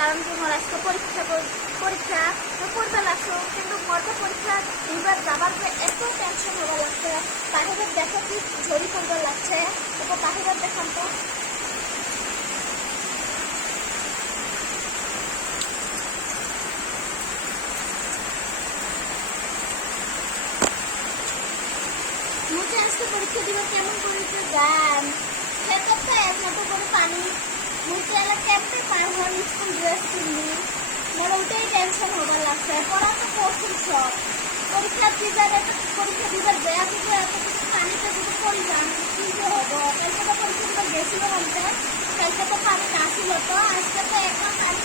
কারণ কি মোর আজকে পরীক্ষা করবে লাগছো, কিন্তু মোর তো পরীক্ষা দুইবার যাবার পরে এত টেনশন হওয়া লাগছে। বাহিরের দেখো কি ঝড়ি পড়বে লাগছে, তো বাহিরের দেখান তো। মুখে আজকে পরীক্ষা দিবার কেমন পরীক্ষা গান খেতে তো এক মতো করে পানি মুখে এলা কেমতে পার হন স্কুল ড্রেস কিনলি। মোর ওটাই টেনশন হবার লাগছে। পড়া তো কঠিন সব, পরীক্ষা দিবার দেয়া কিন্তু এত কিছু পানিতে যদি পড়ি যান কি যে হবো। কালকে তো পরীক্ষা দিবার গেছিল বলতে, কালকে তো পানি না ছিল, তো আজকে তো একবার পানি